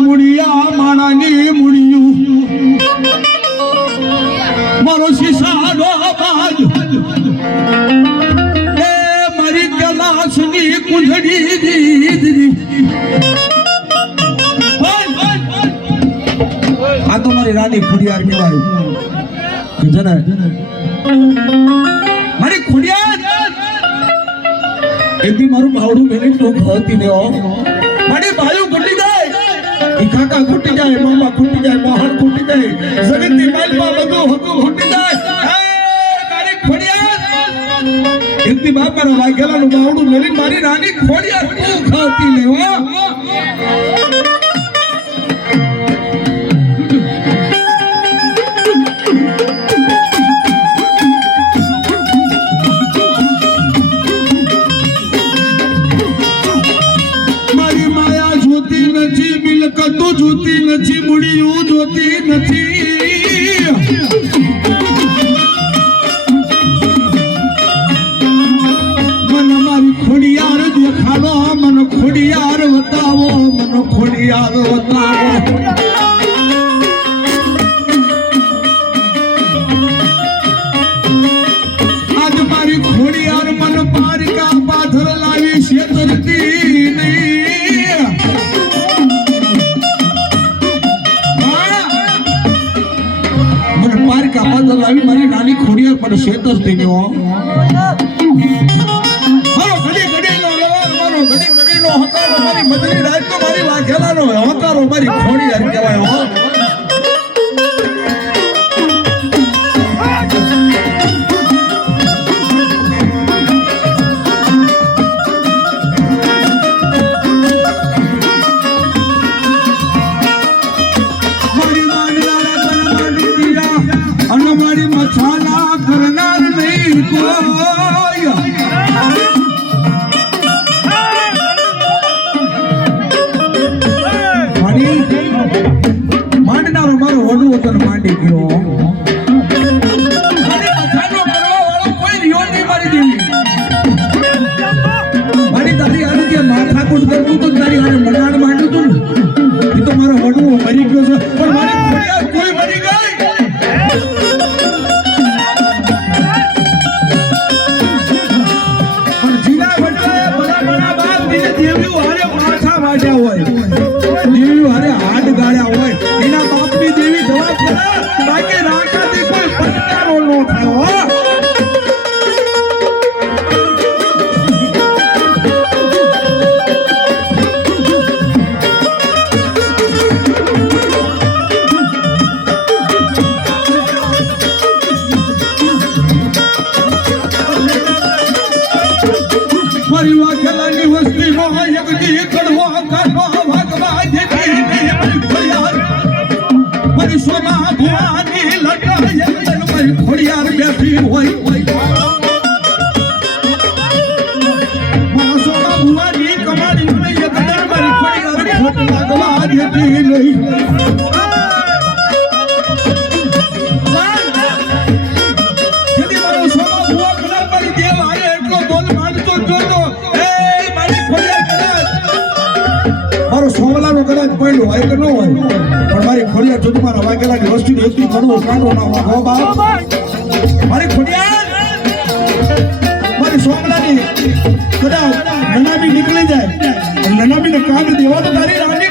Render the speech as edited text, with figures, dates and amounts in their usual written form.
મુડિયા માણાની મુડિયું મારો શીશાનો બાજ એ મારી કલાસની કુંડળી દીદી આ તો મારી રાની ખુડિયાર કહેવાય જને મારી ખુડિયાર એથી મારું ભાવડું મેલી તો ખાતી ને મારી ભાઈઓ ઘટી જાય ઈ કાકા ઘટી જાય મામા ઘટી જાય મોહન ઘટી જાય જગતની માલમાં બધું હતું ઘટી જાય મારી ખોડિયાર એથી બાપ મારા વાઘેલાનું ભાવડું મેલી મારી રાની ખોડિયાર તું ખાતી ને કતું જોતી નથી મુડિયું જોતી નથી મને મારી ખોડિયાર દેખાડો મને ખોડિયાર બતાવો મને ખોડિયાર બતાવો આજ મારી ખોડિયાર મને પારકા પાથર લાવી છેતરતી નહીં પારકા પાથર લાવી મારી નાની ખોડિયાર પર છેતરતી ને મારો ઘડી ઘડીનો રવાજ મારો ઘડી ઘડીનો હકારો મારી મધરી રાત તો મારી વાઘેલાનો હકારો મારી ખોડિયાર કહેવાય હો મસાલા કરનાર નહીં કોઈ માંડનારો મારો વડું વતન માંડી ગયો મસાલો કરવા વાળો કોઈ રહ્યો નહીં મારી દેવી મારી તારી હારે જે માથાકૂટ કરવું તો તારી હારે મડાણ માંડ્યું તું ને એ તો મારો વડું મરી ગયો છે પણ મારી ખોડિયાર કોઈ મરી ગઈ દેવી હારે હાથ ગાળ્યા હોય એના બાપની દેવી જવાબ કરે બાકી રાખાથી કોઈ પટકારો ન થાય મારી વાઘેલાની વસ્તીમાં એક દી કડવો કાઢો ભગવા જેથી મારી સોના ભુવાની લટાય મારી ખોડિયાર બેઠી હોય મારા સોના ભુવાની કમાડી નહીં એકદર મારી ખોડિયાર ખોટ લાગવા જેથી નહીં જેથી મારો સોના ભુવા કદાચ મારી દેવ આરે એટલો બોલ માંડતો જોતો મારો સોમલાનો કદાચ પહેલું હોય કે ન હોય પણ મારી ખોડિયાર સુધી મારા વાઘેલાની વસ્તુની એકથી કડવો કાઢો ના હો બાપ મારી ખોડિયાર મારી સોમલાની કદાચ નનાબી નીકળી જાય નનાબીને કામ દેવા તો તારી રાની